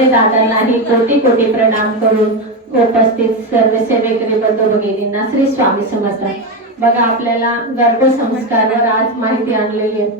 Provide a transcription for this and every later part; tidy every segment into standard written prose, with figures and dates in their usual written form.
दादांनाही कोटी कोटी प्रणाम करून उपस्थित सर्व सेवेकरी बंधू भगिनींना श्री स्वामी समर्थ. बघा आपल्याला गर्भसंस्कारवर आज माहिती आणलेली आहे.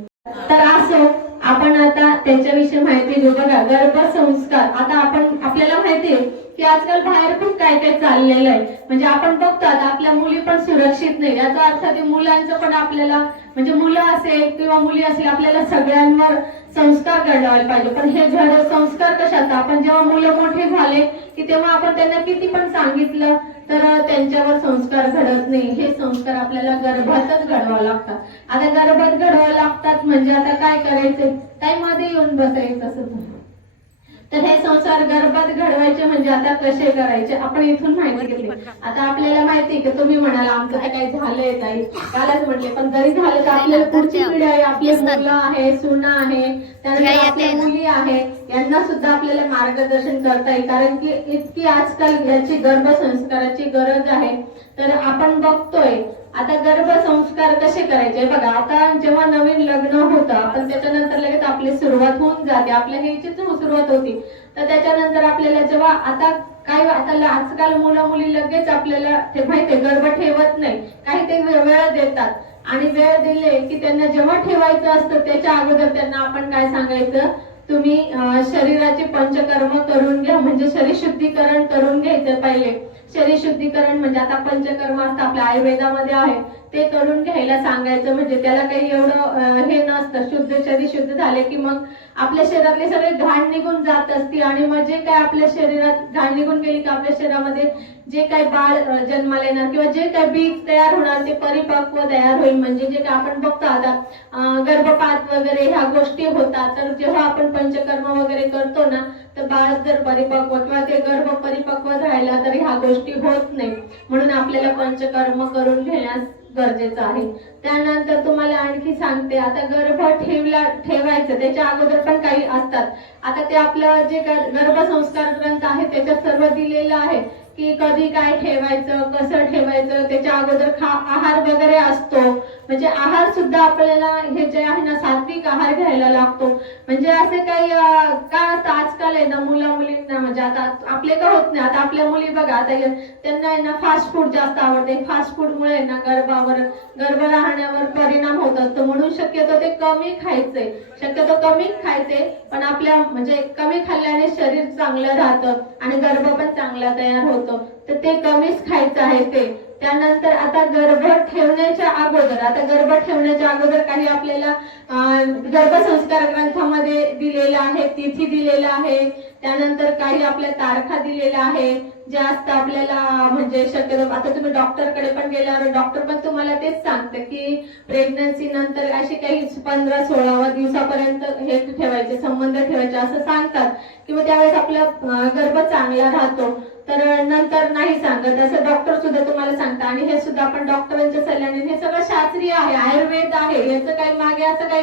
तर असो आपण आता त्याच्याविषयी माहिती घेऊ. बघा गर्भसंस्कार आता आपल्याला माहिती आहे की आजकाल बाहेर खूप काय काय चाललेलं आहे. म्हणजे आपण बघतो आता आपल्या मुली पण सुरक्षित नाही. याचा अर्थ ते मुलांचं पण आपल्याला म्हणजे मुलं असेल किंवा मुली असेल आपल्याला सगळ्यांवर संस्कार घडवायला पाहिजे. पण हे संस्कार कशाचा? आपण जेव्हा मुलं मोठे झाले की तेव्हा आपण त्यांना किती पण सांगितलं तर त्यांच्यावर संस्कार घडत नाही. हे संस्कार आपल्याला गर्भातच घडवावं लागतात. आता गर्भात घडवावं लागतात म्हणजे आता काय करायचं? मध्ये येऊन बसायचं असं. तर हे संस्कार गर्भात घडवायचे म्हणजे आता कसे करायचे आपण इथून माहिती घेतली. आता आपल्याला माहिती की तुम्ही म्हणाला आमचं काय काय झालंय ताई कालच म्हटले, पण जरी झालं तर आपल्याला पुढची पिढी आहे, आपले मुलं आहे, सुना आहे, त्यानंतर आपल्या मुली आहे, यांना सुद्धा आपल्याला मार्गदर्शन करता येईल. कारण की इतकी आजकाल याची गर्भसंस्काराची गरज आहे. तर आपण बघतोय आता गर्भसंस्कार कसे करायचे. बघा आता जेव्हा नवीन लग्न होतं आपण त्याच्यानंतर लगेच आपली सुरुवात होऊन जाते. आपल्या ह्याचीच सुरुवात होती. तर त्याच्यानंतर आपल्याला जेव्हा आता आजकाल मुलं मुली लगेच आपल्याला ते माहितीये गर्भ ठेवत नाही. काही ते वेळ देतात आणि वेळ दिले की त्यांना जेव्हा ठेवायचं असतं त्याच्या अगोदर त्यांना आपण काय सांगायचं, तुम्ही शरीराचे पंचकर्म करून घ्या. म्हणजे शरीर शुद्धीकरण करून घ्यायचं पहिले. शरीर शुद्धीकरण म्हणजे आता पंचकर्म असतं आपल्या आयुर्वेदामध्ये आहे ते करून घ्यायला सांगायचं. म्हणजे त्याला काही एवढं हे नसतं. शरीर शुद्ध झाले की मग आपल्या शरीरातले सगळे घाण निघून जात असते आणि मग जे काय आपल्या शरीरात घाण निघून गेली की आपल्या शरीरामध्ये जे काही बाळ जन्माला येणार किंवा जे काही बीज तयार होणार ते परिपक्व तयार होईल. म्हणजे जे काय आपण बघतो आता गर्भपात वगैरे ह्या गोष्टी होतात. तर जेव्हा आपण पंचकर्म वगैरे करतो ना तर बाळ जर परिपक्व किंवा ते गर्भ परिपक्व राहिला तर ह्या गोष्टी होत नाही. म्हणून आपल्याला पंचकर्म करून घेण्यास गरजेचं आहे. त्यानंतर तुम्हाला आणखी सांगते आता गर्भ ठेवायचं त्याच्या अगोदर पण काही असतात. आता ते आपलं जे गर्भसंस्कार ग्रंथ आहे त्याच्यात सर्व दिलेलं आहे की कधी काय ठेवायचं, कसं ठेवायचं, त्याच्या अगोदर आहार वगैरे असतो. म्हणजे आहार सुद्धा आपल्याला हे जे आहे ना सात्विक आहार घ्यायला लागतो. म्हणजे असे काही काय असतं आजकाल आहे ना मुलींना म्हणजे आता आपले का होत नाही. आता आपल्या मुली बघा आता त्यांना आहे ना फास्ट फूड जास्त आवडते. फास्ट फूड मुळे ना गर्भ राहण्यावर परिणाम होत असतो. म्हणून शक्यतो ते कमी खायचंय, शक्यतो कमी खायचे. पण आपल्या म्हणजे कमी खाल्ल्याने शरीर चांगलं राहतं आणि गर्भ पण चांगला तयार होतो. तर ते कमीच खायचं आहे ते. त्यानंतर आता गर्भ ठेवण्याच्या अगोदर काही आपल्याला गर्भसंस्कार ग्रंथामध्ये दिलेलं आहे, तिथी दिलेलं आहे. त्यानंतर काही आपल्या तारखा दिलेल्या आहे जास्त आपल्याला म्हणजे शक्यतो आता तुम्ही डॉक्टरकडे पण गेल्यावर डॉक्टर पण तुम्हाला तेच सांगते की प्रेग्नन्सी नंतर अशी काही 15-16 दिवसापर्यंत हे ठेवायचे, संबंध ठेवायचे असं सांगतात किंवा त्यावेळेस आपला गर्भ चांगला राहतो. तर नंतर नाही सांगत असं डॉक्टर सुद्धा तुम्हाला सांगतात. आणि हे सुद्धा आपण डॉक्टरांच्या सल्ल्याने, हे सगळं शास्त्रीय आहे, आयुर्वेद आहे. याचं काही मागे असं काही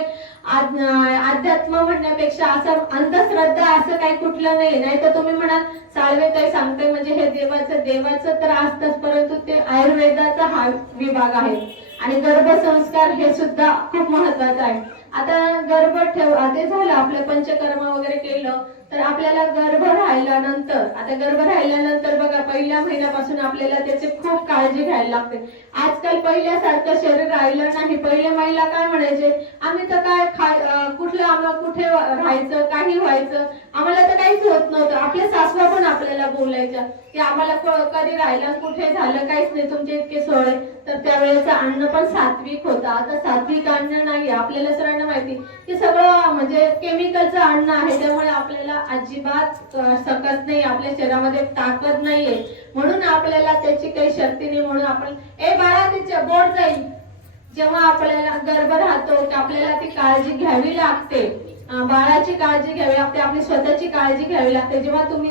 अध्यात्म म्हणण्यापेक्षा असं अंधश्रद्धा असं काही कुठलं नाही तर तुम्ही म्हणाल साळवे काही सांगते म्हणजे हे देवाचं तर असतंच, परंतु ते आयुर्वेदाचा हा विभाग आहे. आणि गर्भसंस्कार हे सुद्धा खूप महत्वाचं आहे. आता गर्भ ते झालं आपलं पंचकर्म वगैरे केलं तर आपल्याला गर्भ राहिल्यानंतर बघा पहिल्या महिन्यापासून आपल्याला त्याची खूप काळजी घ्यायला लागते. आजकाल पहिल्यासारखं शरीर राहिलं नाही. पहिल्या महिला काय म्हणायचे, आम्ही तर काय कुठे राहायचं, काही व्हायचं, आम्हाला तर काहीच होत नव्हतं. आपल्या सासवा पण आपल्याला बोलायच्या की आम्हाला कधी राहिलं कुठे झालं काहीच नाही, तुमचे इतके सोय. तर त्यावेळेचं अन्न पण सात्विक होतं. आता सात्विक अन्न नाही. आपल्याला सगळ्यांना माहिती की सगळं म्हणजे केमिकलचं अन्न आहे. त्यामुळे आपल्याला अजिबात सकत नाही, आपल्या शरीरामध्ये ताकद नाहीये. म्हणून आपल्याला त्याची काही शक्ती नाही. म्हणून आपण बाळा तिच्या बोट जाईल. जेव्हा आपल्याला गर्भ राहतो की आपल्याला ती काळजी घ्यावी लागते. बाळाची काळजी घ्यावी लागते, आपली स्वतःची काळजी घ्यावी लागते. जेव्हा तुम्ही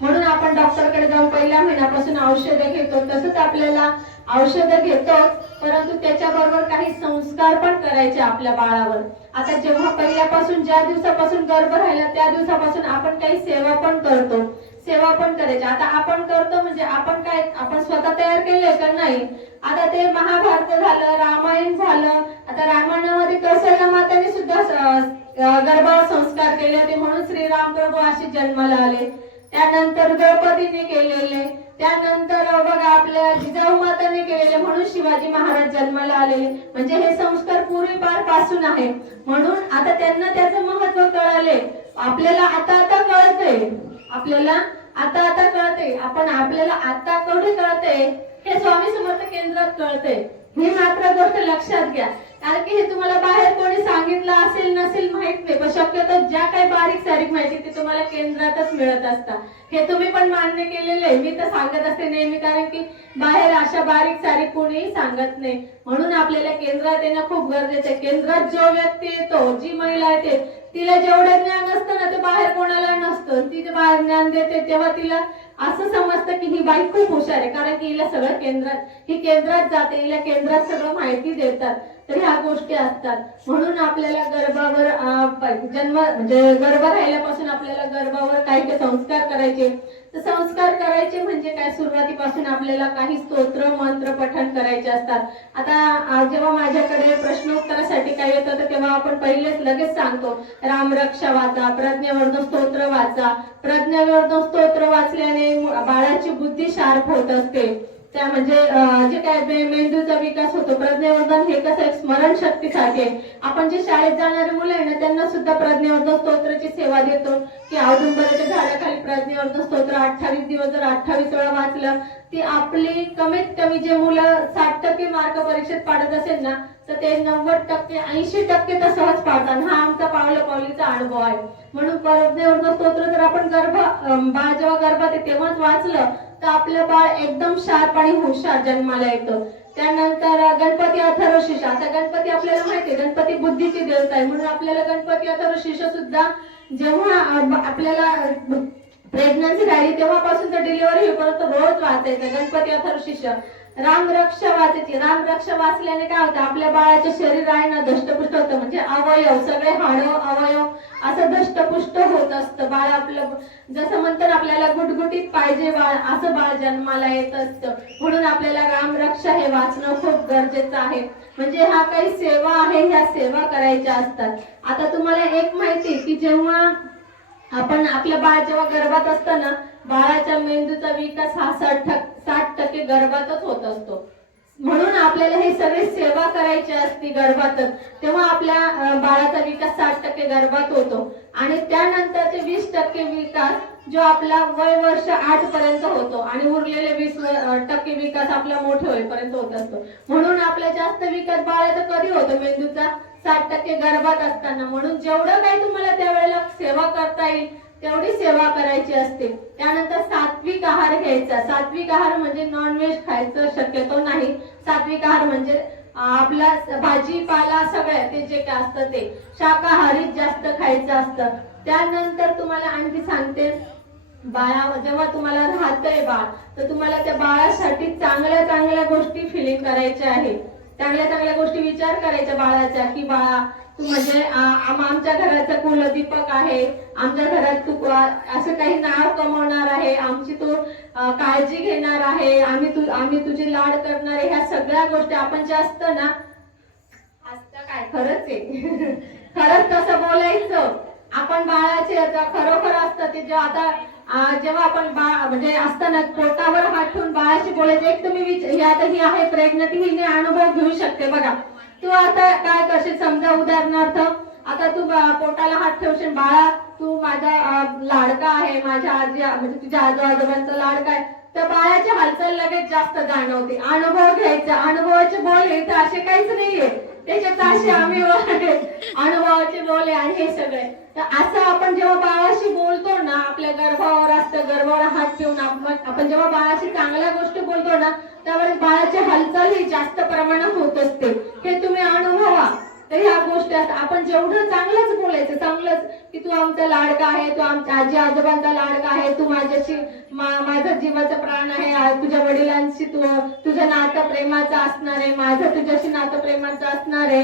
म्हणून आपण डॉक्टरकडे जाऊन पहिल्या महिन्यापासून औषधं घेतो. तसंच आपल्याला औषधं घेतो, परंतु त्याच्याबरोबर काही संस्कार पण करायचे आपल्या बाळावर. आता जेव्हा पहिल्यापासून ज्या दिवसापासून गर्भ राहिला त्या दिवसापासून आपण काही सेवा पण करायची. आता आपण करतो म्हणजे आपण स्वतः तयार केलंय का नाही. आता ते महाभारत झालं, रामायण झालं. आता रामायणामध्ये कौशल्य माताने सुद्धा गर्भावर संस्कार केले होते म्हणून श्रीराम प्रभू असे जन्माला आले. त्यानंतर द्रौपदीने केलेले, त्यानंतर बघा आपल्या जिजाऊ माताने केलेले म्हणून शिवाजी महाराज जन्माला आलेले. म्हणजे हे संस्कार पूर्वीपार पासून आहे. म्हणून आता त्यांना त्याचं महत्व कळाले. आपल्याला आता कळतंय, आपल्याला आता कळते. आपल्याला आता कवढे कळते हे स्वामी समर्थ केंद्रात कळते. ही मात्र गोष्ट लक्षात घ्या. कारण की हे तुम्हाला बाहेर कोणी सांगितलं असेल नसेल माहित नाही, पण शक्यतो ज्या काही बारीक सारीक माहिती ते तुम्हाला केंद्रातच मिळत असतात. हे तुम्ही पण मान्य केलेलं आहे. मी तर सांगत असते नेहमी, कारण की बाहेर अशा बारीक सारीक कोणीही सांगत नाही. म्हणून आपल्याला केंद्रात येणं खूप गरजेचं आहे. केंद्रात जो व्यक्ती येतो, जी महिला येते, तिला जेवढं ज्ञान असतं ना ते बाहेर कोणाला नसतं. ती जे बाहेर ज्ञान देते तेव्हा तिला असं समजतं की ही बाई खूप हुशार आहे, कारण की हिला सगळं ही केंद्रात जाते, हिला केंद्रात सगळं माहिती देतात. तर ह्या गोष्टी असतात. म्हणून आपल्याला गर्भावर जन्म म्हणजे गर्भ राहिल्यापासून आपल्याला गर्भावर काही संस्कार करायचे. तर संस्कार करायचे म्हणजे काय, सुरुवातीपासून आपल्याला काही स्तोत्र मंत्र पठण करायचे असतात. आता जेव्हा माझ्याकडे प्रश्नोत्तरासाठी काय येतं तर तेव्हा आपण पहिलेच लगेच सांगतो रामरक्षा वाचा, प्रज्ञावर्धन स्तोत्र वाचा. प्रज्ञावर्धन स्तोत्र वाचल्याने बाळाची बुद्धी शार्प होत असते. त्या म्हणजे जे काय मेंदूचा विकास होतो. प्रज्ञावर्धन हे कसं एक स्मरण शक्तीसाठी आहे. आपण जे शाळेत जाणारे मुलं आहे ना त्यांना सुद्धा प्रज्ञावर्धन स्तोत्राची सेवा देतो की औदुंबराच्या झाडाखाली प्रज्ञावर्धन स्तोत्र 28 दिवस जर 28 वेळा वाचलं ती आपली कमीत कमी जे मुलं 60% मार्क परीक्षेत पाडत असेल ना तर ते 90% 80% तर सहज पाडतात. हा आमचा पावलीचा अनुभव आहे. म्हणून प्रज्ञावर्धन स्तोत्र जर आपण बाळ जेव्हा गर्भात आहे तेव्हाच वाचलं तर आपलं बाळ एकदम शार्प आणि हुशार जन्माला येतं. त्यानंतर गणपती अथर्वशीर्ष. आता गणपती आपल्याला माहिती आहे गणपती बुद्धीची देवता आहे. म्हणून आपल्याला गणपती अथर्वशीर्ष सुद्धा जेव्हा आपल्याला प्रेग्नन्सी राहिली तेव्हापासून तर डिलिव्हरी होईपर्यंत रोज वाचायचं गणपती अथर्वशीर्ष. रामरक्षा वाचायची. रामरक्षा वाचल्याने काय होतं, आपल्या बाळाचे शरीर आहे ना दष्टपुष्ट होतं. म्हणजे अवयव सगळे हाडं अवयव असं दष्टपुष्ट होत असतं. बाळ आपलं जसं म्हणतात आपल्याला गुटगुटीत पाहिजे बाळ, असं बाळ जन्माला येत असतं. म्हणून आपल्याला रामरक्षा हे वाचणं खूप गरजेचं आहे. म्हणजे हा काही सेवा आहे, ह्या सेवा करायच्या असतात. आता तुम्हाला एक माहिती की जेव्हा आपण आपलं बाळ जेव्हा गर्भात असतं ना बाळाच्या मेंदूचा विकास हा 60% गर्भातच होत असतो. म्हणून आपल्याला हे सगळे सेवा करायची असते गर्भातच. तेव्हा आपल्या बाळाचा विकास 60% गर्भात होतो आणि त्यानंतरचे 20% विकास जो आपला वय वर्ष 8 पर्यंत होतो आणि उरलेले 20% विकास आपला मोठे होईपर्यंत होत असतो. म्हणून आपला जास्त विकास बाळाचा कधी होतो मेंदूचा 60% गर्भात असताना. म्हणून जेवढं काही तुम्हाला त्यावेळेला सेवा करता येईल तेवढी सेवा करायची असते. त्यानंतर सात्विक आहार घ्यायचा. सात्विक आहार म्हणजे नॉनव्हेज खायचं शक्यतो नाही. सात्विक आहार म्हणजे आपला भाजीपाला सगळं ते जे काय असतं ते शाकाहारी जास्त खायचं असतं. त्यानंतर तुम्हाला आणखी सांगते बाळा जेव्हा तुम्हाला राहतंय बाळ तर तुम्हाला त्या बाळासाठी चांगल्या गोष्टी फिलिंग करायच्या आहे. चांगल्या गोष्टी विचार करायच्या बाळाच्या की बाळा तू म्हणजे आमच्या घराचा कुलदीपक आहे, आमच्या घरात तू असं काही नाव कमवणार आहे, आमची तू काळजी घेणार आहे, आम्ही तुझी लाड करणार आहे. ह्या सगळ्या गोष्टी आपण जास्त ना असतं काय खरंच आहे खरंच तसं बोलायचं. आपण बाळाचे खरोखर असतं ते जेव्हा आपण बाळ म्हणजे असताना पोटावर हात ठेवून बाळाशी बोलायचं. एक तुम्ही आता ही आहे प्रेग्नंट हिने अनुभव घेऊ शकते. बघा तू आता काय करशील समजा उदाहरणार्थ आता तू पोटाला हात ठेवशील बाळा तू माझा लाडका आहे, माझ्या आजी म्हणजे तुझ्या आजोबांचा लाडका आहे तर बाळाची हालचाल लगेच जास्त जाणवते. अनुभव घ्यायचा. अनुभवाचे बोल इथं असे काहीच नाहीये त्याच्यात असे आम्ही अनुभवाचे बोल आणि हे सगळे. तर असं आपण जेव्हा बाळाशी बोलतो ना आपल्या गर्भावर असतं गर्भावर हात ठेवून आपण जेव्हा बाळाशी चांगल्या गोष्टी बोलतो ना त्यावेळेस बाळाची हालचाल ही जास्त प्रमाणात होत असते. हे तुम्ही अनुभवा. तर ह्या गोष्टी आपण जेवढं चांगलंच बोलायचं चांगलंच की तू आमचा लाडका आहे, तू आमच्या आजी आजोबांचा लाडका आहे, तू माझ्याशी माझा जीवाचा प्राण आहे, तुझ्या वडिलांशी तुझं नातं प्रेमाचं असणार आहे, माझं तुझ्याशी नातं प्रेमाचं असणार आहे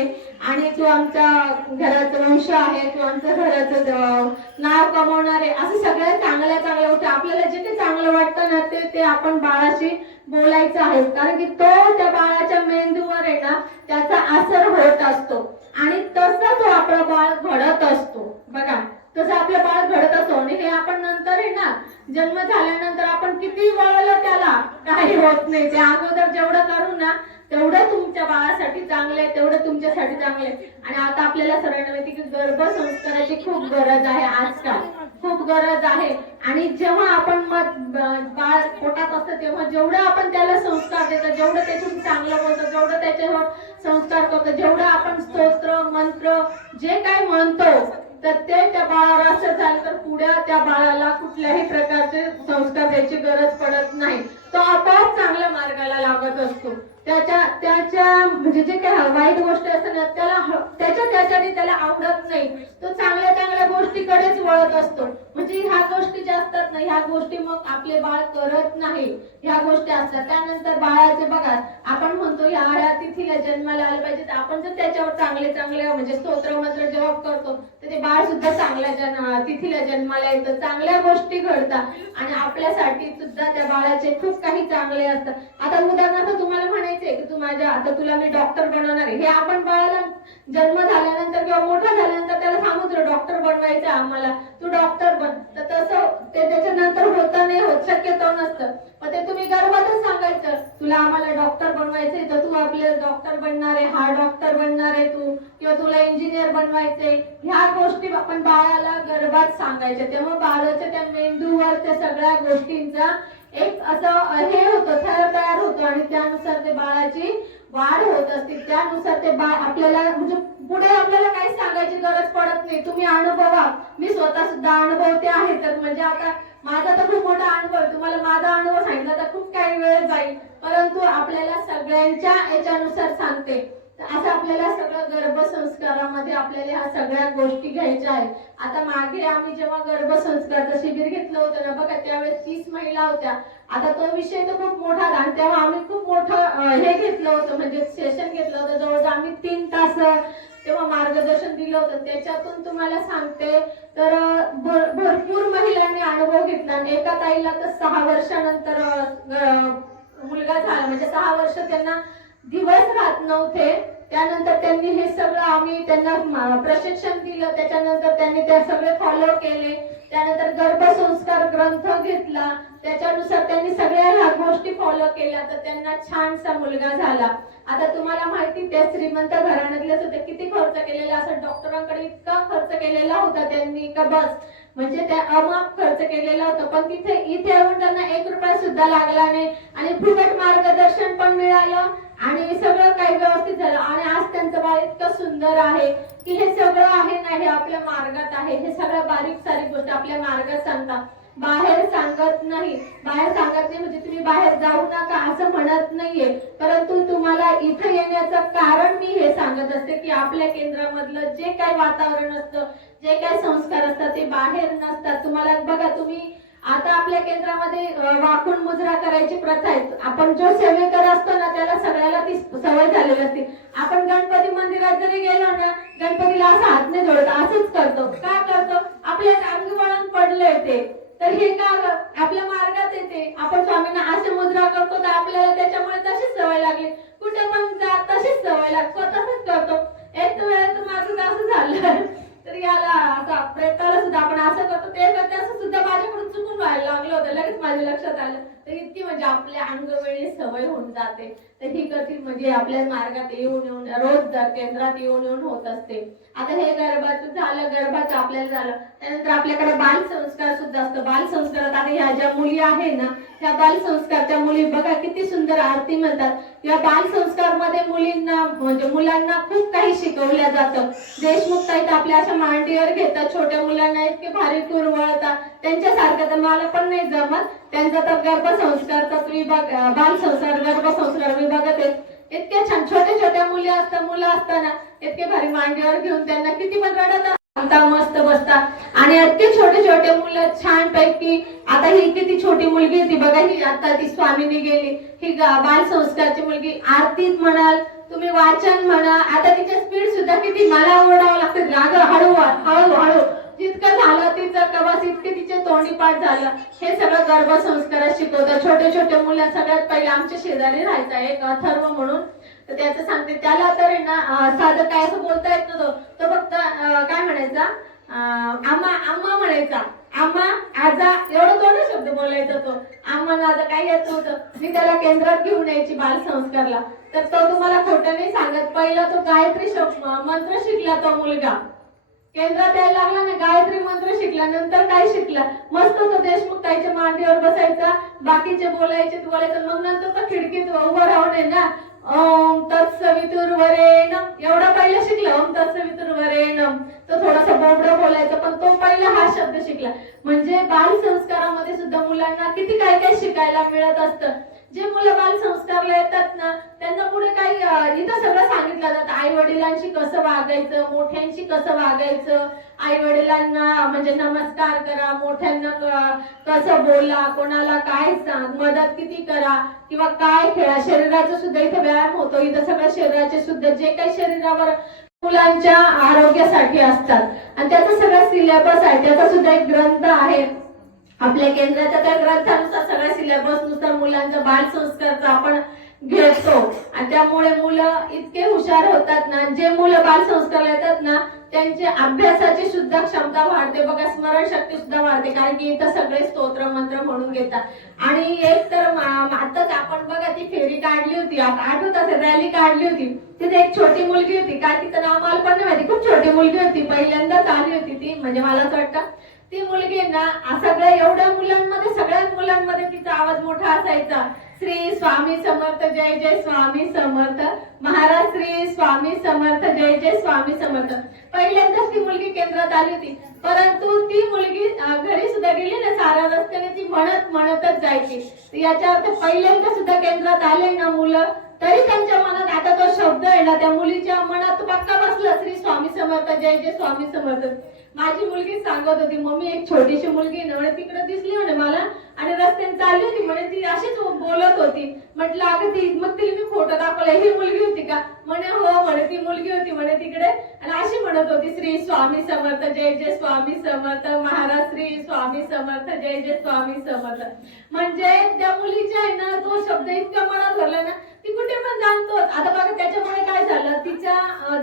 आणि तू आमच्या घराचा वंश आहे, तू आमच्या घराचं नाव कमवणार आहे. असं सगळ्या चांगल्या गोष्टी आपल्याला जे काही चांगलं वाटतं ना ते ते आपण बाळाशी बोलायचं आहे, कारण की तो त्या बाळाच्या मेंदूवर आहे ना त्याचा असर होत असतो आणि तसा तो आपला बाळ घडत असतो. बघा तसं आपलं बाळ घडत असतो आणि हे आपण नंतर आहे ना जन्म झाल्यानंतर आपण किती वळलं त्याला काही होत नाही. ते अगोदर जेवढं करू ना तेवढं तुमच्या बाळासाठी चांगलं आहे, तेवढं तुमच्यासाठी चांगलं आहे. आणि आता आपल्याला सगळ्यांना माहिती की गर्भसंस्काराची खूप गरज आहे, आजकाल खूप गरज आहे. आणि जेव्हा आपण बाळ पोटात असतं तेव्हा जेवढं आपण त्याला संस्कार देतो, जेवढं त्याच्यातून चांगलं बोलतो, जेवढं त्याच्यावर संस्कार करतो, जेवढं आपण स्तोत्र मंत्र जे काय म्हणतो तर ते त्या बाळावर असं झालं तर पुढे त्या बाळाला कुठल्याही प्रकारचे संस्कार द्यायची गरज पडत नाही. तो आपोआप चांगल्या मार्गाला लागत असतो. त्याच्या म्हणजे जे काही वाईट गोष्टी असतात ना त्याच्याने त्याला आवडत नाही. तो चांगल्या चांगल्या गोष्टीकडेच वळत असतो. म्हणजे ह्या गोष्टी ज्या असतात ना ह्या गोष्टी मग आपले बाळ करत नाही. ह्या गोष्टी असतात. त्यानंतर बाळाचे बघा आपण म्हणतो ह्या तिथीला जन्माला आलं पाहिजे, तर आपण जर त्याच्यावर चांगले म्हणजे स्तोत्र मंत्र जप करतो तर ते बाळ सुद्धा चांगल्या तिथीला जन्माला येतं, चांगल्या गोष्टी घडतात आणि आपल्यासाठी सुद्धा त्या बाळाचे खूप काही चांगले असतात. आता उदाहरणार्थ तुम्हाला म्हणायचंय की आता तुला मी डॉक्टर बनवणार आहे, हे आपण बाळाला जन्म झाल्यानंतर किंवा मोठा झाल्यानंतर त्याला सांगतो डॉक्टर बनवायचं आम्हाला, तू डॉक्टर बन, तर तसं ते त्याच्यानंतर होतं नाही होत, शक्यतो नसतं. मग ते तुम्ही गर्भातच सांगायचं तुला आम्हाला डॉक्टर बनवायचंय तर तू आपले डॉक्टर बनणार आहे, हा डॉक्टर बनणार आहे तू, किंवा तुला इंजिनियर बनवायचंय. ह्या गोष्टी आपण बाळाला गर्भात सांगायच्या. तेव्हा बाळाच्या त्या मेंदूवर त्या सगळ्या गोष्टींचा एक असं हे होतं, थर तयार होतो आणि त्यानुसार ते बाळाची वाढ होत असते. त्यानुसार ते बाळ आपल्याला म्हणजे पुढे आपल्याला काही सांगायची गरज पडत नाही. तुम्ही अनुभवा, मी स्वतः सुद्धा अनुभवते आहे. तर म्हणजे आता माझा तर खूप मोठा अनुभव आहे, तुम्हाला माझा अनुभव सांगितला तर खूप काही वेळ जाईल, परंतु आपल्याला सगळ्यांच्या याच्यानुसार सांगते. असं आपल्याला सगळं गर्भसंस्कारामध्ये आपल्याला ह्या सगळ्या गोष्टी घ्यायच्या आहेत. आता मागे आम्ही जेव्हा गर्भसंस्कारचं शिबिर घेतलं होतं ना बघा, त्यावेळेस 30 महिला होत्या. आता तो विषय तर खूप मोठा आणि तेव्हा आम्ही खूप मोठं हे घेतलं होतं, म्हणजे सेशन घेतलं होतं. जवळजवळ आम्ही 3 तास तेव्हा मार्गदर्शन दिलं होतं. त्याच्यातून तुम्हाला सांगते तर भरपूर महिलांनी अनुभव घेतला आणि एका ताईला तर 6 वर्षानंतर मुलगा झाला, म्हणजे 6 वर्ष त्यांना दिवस राहत नव्हते. त्यानंतर त्यांनी हे सगळं आम्ही त्यांना प्रशिक्षण दिलं, त्याच्यानंतर त्यांनी ते सगळे फॉलो केले. त्यानंतर गर्भसंस्कार ग्रंथ घेतला, त्याच्यानुसार त्यांनी सगळ्या ह्या गोष्टी फॉलो केल्या, तर त्यांना छानसा मुलगा झाला. आता तुम्हाला माहिती त्या श्रीमंत घराण्यातले सुद्धा किती खर्च केलेला, असं डॉक्टरांकडे इतका खर्च केलेला होता त्यांनी का बस, म्हणजे त्या अमाप खर्च केलेला होता. पण इथे येऊन त्यांना 1 रुपया सुद्धा लागला नाही आणि फुकट मार्गदर्शन पण मिळालं आणि सगळं काही व्यवस्थित झालं. आणि आज त्यांचं बाळ इतकं सुंदर आहे की हे सगळं आहे ना हे आपल्या मार्गात आहे. हे सगळं बारीक सारीक गोष्ट आपल्या मार्गात सांगतात, बाहेर सांगत नाही. बाहेर सांगत नाही म्हणजे तुम्ही बाहेर जाऊ नका असं म्हणत नाहीये, परंतु तुम्हाला इथे येण्याचं कारण मी हे सांगत असते की आपल्या केंद्रामधलं जे काही वातावरण असतं, जे काही संस्कार असतात ते बाहेर नसतात. तुम्हाला बघा, तुम्ही आता आपल्या केंद्रामध्ये वाकून मुजरा करायची प्रथा आहे. आपण जो सेवेकर असतो ना त्याला सगळ्याला ती सवय झालेली असते. आपण गणपती मंदिरात जरी गेलो ना गणपतीला असं हात नाही जोडत, असंच करतो. का करतो? आपल्या अंगी वळण पडलंय ते. तर हे का आपल्या मार्गात येते. आपण स्वामींना असे मुद्रा करतो तर आपल्याला त्याच्यामुळे तशीच सवय लागली. कुठे पण जा तशीच सवय लागतो, तसंच करतो. एक वेळेस माझं असं झालं तर याला आता प्रेताला सुद्धा आपण असं करतो, ते करते असं सुद्धा माझ्याकडून चुकून व्हायला लागलं होतं. लगेच माझ्या लक्षात आलं. तर इतकी म्हणजे आपल्या अंगवेळी सवय होऊन जाते. तर ही गती म्हणजे आपल्या मार्गात येऊन रोज केंद्रात येऊन होत असते. आता हे गर्भाचं झालं, गर्भाचं आपल्याला झालं. त्यानंतर आपल्याकडे बाल संस्कार सुद्धा असतो. बाल संस्कारात आता ह्या ज्या मुली आहे ना ह्या बाल संस्कारच्या मुली बघा किती सुंदर आरती म्हणतात. या बाल संस्कार मध्ये मुलींना म्हणजे मुलांना खूप काही शिकवल्या जातं. देशमुख ताई आपल्या अशा मांडीवर घेतात, छोट्या मुलांना इतके भारी टूर वळतात. त्यांच्यासारखं तर मला पण नाही जमत. त्यांचा तर गर्भसंस्कारचा बाल संस्कार गर्भसंस्कार विभागात आहे. इतक्या छान छोट्या मुली असतात, मुलं असताना इतके भारी मांडीवर घेऊन त्यांना किती पण रडत मस्त बसतात आणि इतके छोटे मुलं छान पैकी. आता ही किती छोटी मुलगी ती बघा, ही आता ती स्वामीनी गेली, ही बाल संस्कारची मुलगी. आरतीत म्हणाल तुम्ही, वाचन म्हणा, आता तिचे स्पीड सुद्धा किती मला ओरडावं लागतं, हळू जितकं झालं तिचं कवास इतके तिचे तोंडी पाठ झालं, हे सगळं गर्भसंस्कारात शिकवतात. छोटे छोटे मुलं सगळ्यात पहिले आमच्या शेजारी राहायचा एक अथर्व म्हणून, तर त्याचं सांगते, त्याला तर आहे ना साधं काय असं बोलता येत नव्हतं. तो फक्त काय म्हणायचा, आम्हा आम्हा म्हणायचा, आम्हा आजा, एवढं दोन शब्द बोलायचा तो. आम्हा आजा काही येत नव्हतं. मी त्याला केंद्रात घेऊन यायची बालसंस्कारला, तर तो तुम्हाला खोटं नाही सांगत, पहिला तो गायत्री मंत्र शिकला तो मुलगा. केंद्रात यायला लागला ना, गायत्री मंत्र शिकला. नंतर काय शिकला, मस्त तो देशमुख ताईच्या मांडीवर बसायचा, बाकीचे बोलायचे मग नंतर तो खिडकीत उभं राहून आहे ना, ओम तत्सवितुर्वरेण्यम एवढा पहिला शिकला. ओम तत्सवितुर्वरेण्यम. तो थोडासा बोबडा बोलायचा, पण तो पहिला हा शब्द शिकला. म्हणजे बाल संस्कारामध्ये सुद्धा मुलांना किती काय काय शिकायला मिळत असतं. जे मुलं बाल संस्कारला येतात ना, त्यांना पुढे काही इथं सगळं सांगितलं जातं. आई वडिलांशी कसं वागायचं, मोठ्यांशी कसं वागायचं, आई वडिलांना म्हणजे नमस्कार करा, मोठ्यांना कसं बोला, कोणाला काय सांग, मदत किती करा, किंवा काय खेळा. शरीराचा सुद्धा इथे व्यायाम होतो. इथं सगळं शरीराचे सुद्धा जे काही शरीरावर मुलांच्या आरोग्यासाठी असतात, आणि त्याचा सगळा सिलेबस आहे. त्याचा सुद्धा एक ग्रंथ आहे आपल्या केंद्राच्या. त्या ग्रंथानुसार सगळ्या सिलेबस नुसार मुलांचा बाल संस्कारचा आपण घेतो, आणि त्यामुळे मुलं इतके हुशार होतात ना. जे मुलं बाल संस्कारला येतात ना, त्यांची अभ्यासाची सुद्धा क्षमता वाढते बघा, स्मरणशक्ती सुद्धा वाढते, कारण की इथं सगळे स्तोत्र मंत्र म्हणून घेतात. आणि एक तर आताच आपण बघा ती फेरी काढली होती, आठवत असेल, रॅली काढली होती. तिथे एक छोटी मुलगी होती, काय तिचं नाव मला पण नाही माहिती, खूप छोटी मुलगी होती, पहिल्यांदाच आली होती ती, म्हणजे मला असं वाटतं ती मुलगी ना, सगळ्या एवढ्या मुलांमध्ये सगळ्याच मुलांमध्ये तिचा आवाज मोठा असायचा. श्री स्वामी समर्थ, जय जय स्वामी समर्थ महाराज, श्री स्वामी समर्थ, जय जय स्वामी समर्थ. पहिल्यांदाच ती मुलगी केंद्रात आली होती, परंतु ती मुलगी घरी सुद्धा गेली ना, साऱ्या रस्त्याने ती म्हणतच जायची. याच्या अर्थ पहिल्यांदा सुद्धा केंद्रात आले ना मुलं, तरी त्यांच्या मनात आता तो शब्द आहे ना, त्या मुलीच्या मनात पक्का बसला, श्री स्वामी समर्थ, जय जय स्वामी समर्थ. माझी मुलगी सांगत होती, मम्मी एक छोटीशी मुलगी म्हणे तिकडे दिसली म्हणे मला, आणि रस्त्याने चालली होती म्हणे, ती अशीच बोलत होती. म्हटलं अगं ती, मग तिला मी फोटो दाखवला, ही मुलगी होती का? म्हणे हो म्हणे, ती मुलगी होती म्हणे तिकडे, आणि अशी म्हणत होती, श्री स्वामी समर्थ, जय जय स्वामी समर्थ महाराज, श्री स्वामी समर्थ, जय जय स्वामी समर्थ. म्हणजे त्या मुलीच्या आहे ना, तो शब्द इतका मनात भरला ना, ती कुठे पण जाणतो. आता बघा त्याच्यामुळे काय झालं, तिचा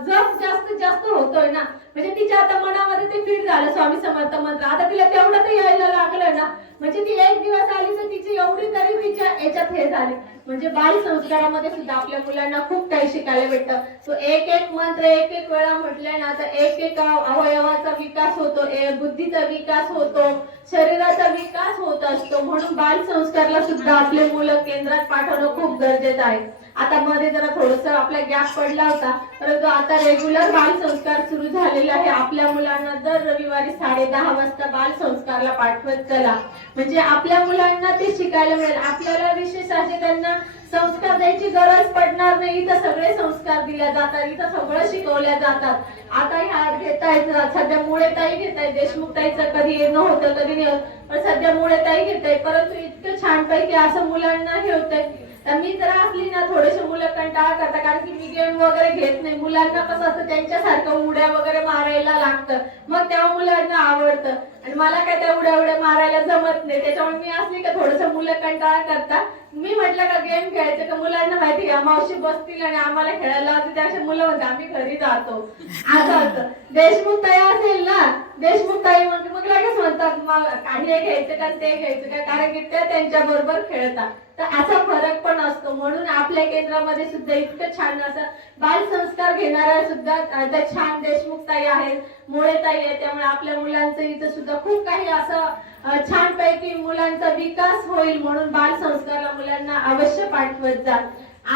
जप जास्तीत जास्त होतोय ना, म्हणजे तिच्या आता मनामध्ये ते फिट झालं स्वामी समर्थ मंत्र. आता तिला तेवढं तर यायला लागलं ना, म्हणजे ती एक दिवस आली तर तिची एवढी तरी तिच्या याच्यात हे झाली. म्हणजे बाल संस्कारामध्ये सुद्धा आपल्या मुलांना खूप काही शिकायला भेटतं. तो एक एक मंत्र एक एक वेळा म्हटलं ना, तर एक एक अवयवाचा विकास होतो, बुद्धीचा विकास होतो, शरीराचा विकास होत असतो. म्हणून बाल संस्कारला सुद्धा आपले मुलं केंद्रात पाठवणं खूप गरजेचं आहे. आता मध्ये जरा थोडस आपला गॅप पडला होता, परंतु आता रेग्युलर बाल संस्कार सुरू झालेला आहे. आपल्या मुलांना दर रविवारी 10:30 वाजता बाल संस्कारला पाठवत चला, म्हणजे आपल्या मुलांना ते शिकायला मिळेल. आपल्याला विशेष असे त्यांना संस्कार द्यायची गरज पडणार नाही. इथं सगळे संस्कार दिले जातात, इथं सगळं शिकवल्या जातात. आता ह्या घेतायत, सध्या मुळे ताई घेताय, देशमुख ताईचं कधी येणं होतं कधी नाही होत, पण सध्या मुळे ताई घेताय. परंतु इतकं छानपैकी असं मुलांना हे होतंय. तर मी जर असली ना, थोडेसे मुलं कंटाळा करतात, कारण की मी गेम वगैरे घेत नाही. मुलांना कसं असतं, त्यांच्यासारखं उड्या वगैरे मारायला लागतं, मग तेव्हा मुलांना आवडतं, आणि मला काय त्या उड्या मारायला जमत नाही. त्याच्यामुळे मी असली का थोडस मुलं कंटाळा करतात. मी म्हटलं का गेम खेळायचं का, मुलांना माहिती का मावशी बसतील आणि आम्हाला खेळायला लावतील, त्याच्या मुलं म्हणतात आम्ही घरी जातो. असं असतं. देशमुख ताई असेल ना, देशमुख ताई मग लगेच म्हणतात काही हे घ्यायचं का ते घ्यायचं का, कारण की ते त्यांच्या बरोबर खेळतात. तर असा फरक पण असतो. म्हणून आपल्या केंद्रामध्ये सुद्धा इतकं छान असं बाल संस्कार घेणाऱ्या सुद्धा छान देशमुख ताई आहेत, मुळे ताई आहे. त्यामुळे आपल्या मुलांचं इथं सुद्धा खूप काही असं छानपैकी मुलांचा विकास होईल, म्हणून बाल संस्कारला मुलांना अवश्य पाठवत जा.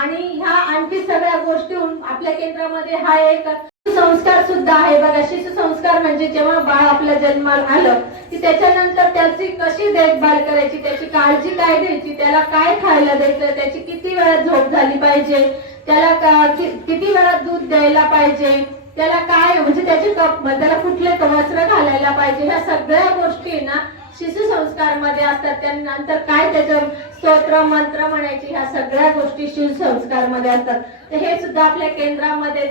आणि ह्या आणखी सगळ्या गोष्टीहून आपल्या केंद्रामध्ये हा एक संस्कार सुद्धा आहे बघा. शिशु संस्कार म्हणजे जेव्हा बाळ आपल्या जन्माला आलं की त्याच्यानंतर त्याची कशी देखभाल करायची, त्याची काळजी काय घ्यायची, त्याला काय खायला द्यायचं, त्याची किती वेळा झोप झाली पाहिजे, त्याला किती वेळा दूध द्यायला पाहिजे, त्याला काय म्हणजे त्याचे त्याला कुठले वस्त्र घालायला पाहिजे, ह्या सगळ्या गोष्टी ना शिशु संस्कार मध्ये असतात. त्यानंतर काय त्याचं स्तोत्र मंत्र म्हणायची, ह्या सगळ्या गोष्टी शिशु संस्कार मध्ये असतात. तर हे सुद्धा आपल्या केंद्रामध्ये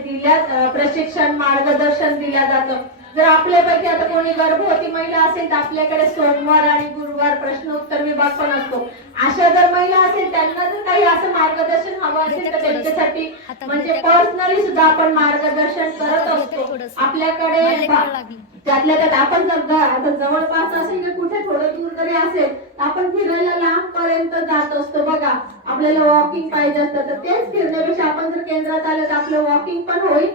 प्रशिक्षण मार्गदर्शन दिल्या जातं. जर आपल्यापैकी आता कोणी गर्भवती महिला असेल तर आपल्याकडे सोमवार आणि गुरुवार प्रश्नोत्तर विभाग पण असतो. अशा जर महिला असेल त्यांना जर काही असं मार्गदर्शन हवं असेल तर त्यांच्यासाठी म्हणजे पर्सनली सुद्धा आपण मार्गदर्शन करत असतो. आपल्याकडे त्यातल्या त्यात आपण जर आता जवळपास असेल की कुठे थोडं दूर जरी असेल तर आपण फिरायला लांब पर्यंत जात असतो बघा. आपल्याला वॉकिंग पाहिजे असतं तर तेच फिरण्यापेक्षा आपण जर केंद्रात आलं तर आपलं वॉकिंग पण होईल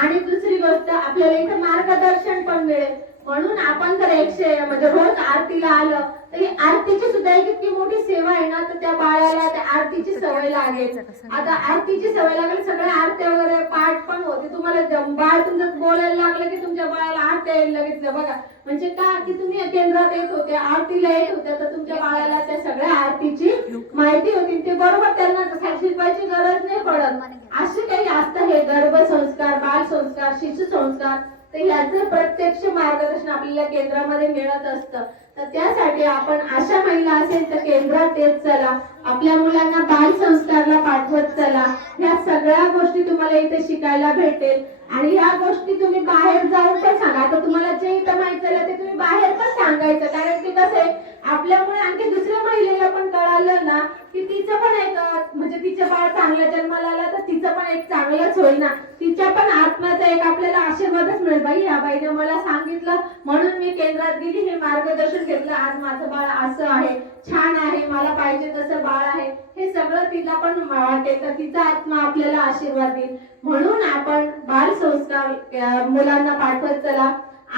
आणि दुसरी गोष्ट आपल्याला इथे मार्गदर्शन पण मिळेल. म्हणून आपण जर म्हणजे रोज आरतीला आलं तर आरतीची सुद्धा एक इतकी मोठी सेवा आहे ना, तर त्या बाळाला त्या आरतीची सवय लागेल. आता आरतीची सवय लागेल, सगळ्या आरत्या वगैरे पाठ पण होते. तुम्हाला बाळ तुमचं बोलायला लागलं की तुमच्या बाळाला आरत्या यायला लगेच बघा. म्हणजे का की तुम्ही केंद्रात येत होते, आरतीला येत होत्या, तर तुमच्या बाळाला त्या सगळ्या आरतीची माहिती होती. ते बरोबर त्यांना शिकवायची गरज नाही पडत. असे काही असतं हे गर्भसंस्कार, बाल संस्कार, शिशु संस्कार, तर याचं प्रत्यक्ष मार्गदर्शन आपल्याला केंद्रामध्ये मिळत असतं. तर त्यासाठी आपण अशा महिला असेल तर केंद्रात येत चला, आपल्या मुलांना बाल संस्कारला पाठवत चला. ह्या सगळ्या गोष्टी तुम्हाला इथे शिकायला भेटेल आणि ह्या गोष्टी तुम्ही बाहेर जाऊन पण सांगा. आता तुम्हाला जे इथं माहित झालं ते तुम्ही बाहेर पण सांगायचं, कारण की कसं आहे आपल्यामुळे आणखी दुसऱ्या महिलेला पण कळालं ना की तिचं पण एक म्हणजे तिचं बाळ चांगलं जन्माला आलं तर तिचं पण एक चांगलंच होईल ना, तिच्या पण आत्म्याचा एक आपल्याला आशीर्वादच मिळेल. बाई ह्या बाईने मला सांगितलं म्हणून मी केंद्रात गेली, हे मार्गदर्शन घेतलं, आज माझं बाळ असं आहे, छान आहे, मला पाहिजे तसं बाळ आहे, हे सगळं तिला पण वाटेल तर तिचा आत्मा आपल्याला आशीर्वाद देईल. म्हणून आपण बाल संस्कार मुलांना पाठवत चला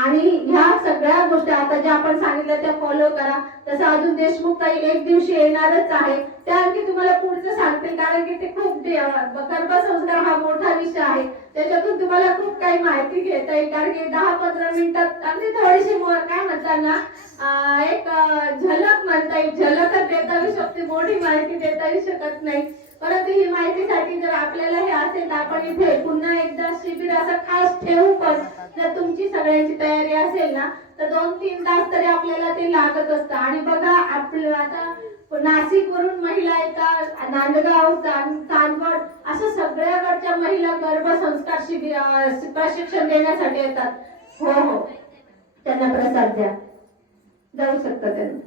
आणि ह्या सगळ्या गोष्टी आता ज्या आपण सांगितलं त्या फॉलो करा. तसं अजून देशमुख काही एक दिवशी येणारच आहे, त्या आणखी तुम्हाला पुढचं सांगतील, कारण की ते खूप गर्भसंस्कार हा मोठा विषय आहे, त्याच्यातून तुम्हाला खूप काही माहिती घेता येईल. कारण की 10-15 मिनिटात अगदी थोडीशी काय म्हणतात ना एक झलक म्हणता येईल, झलकच देता येऊ शकते, मोठी माहिती देता येऊ शकत नाही. परंतु ही माहितीसाठी जर आपल्याला हे असेल तर आपण इथे पुन्हा एकदा शिबिर असं खास ठेवू. पण जर तुमची सगळ्यांची तयारी असेल ना तर 2-3 तास तरी आपल्याला ते लागत असतं. आणि बघा आपलं आता नाशिक वरून महिला येतात, नांदगाव, चांदवड अशा सगळ्याकडच्या महिला गर्भसंस्कार शिबिर प्रशिक्षण देण्यासाठी येतात. हो हो, त्यांना प्रसाद द्या, जाऊ शकतात त्यांना.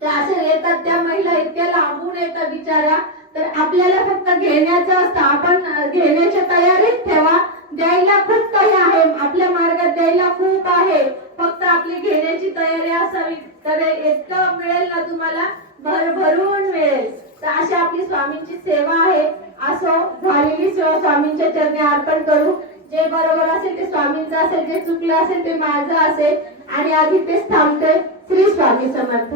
त्या अशा येतात त्या महिला इतक्या लांबून येतात बिचारा, तर आपल्याला फक्त घेण्याचं असतं. आपण घेण्याच्या तयारीत ठेवा, द्यायला खूप काही आहे, आपल्या मार्गात द्यायला खूप आहे, फक्त आपली घेण्याची तयारी असावी तर इतकं मिळेल ना तुम्हाला, भरभरून मिळेल. तर अशी आपली स्वामींची सेवा आहे. असो झालेली सेवा स्वामींच्या चरणी अर्पण करू. जे बरोबर असेल ते स्वामींचं असेल, जे चुकलं असेल ते माझं असेल आणि आधी तेच थांबते. श्री स्वामी समर्थ.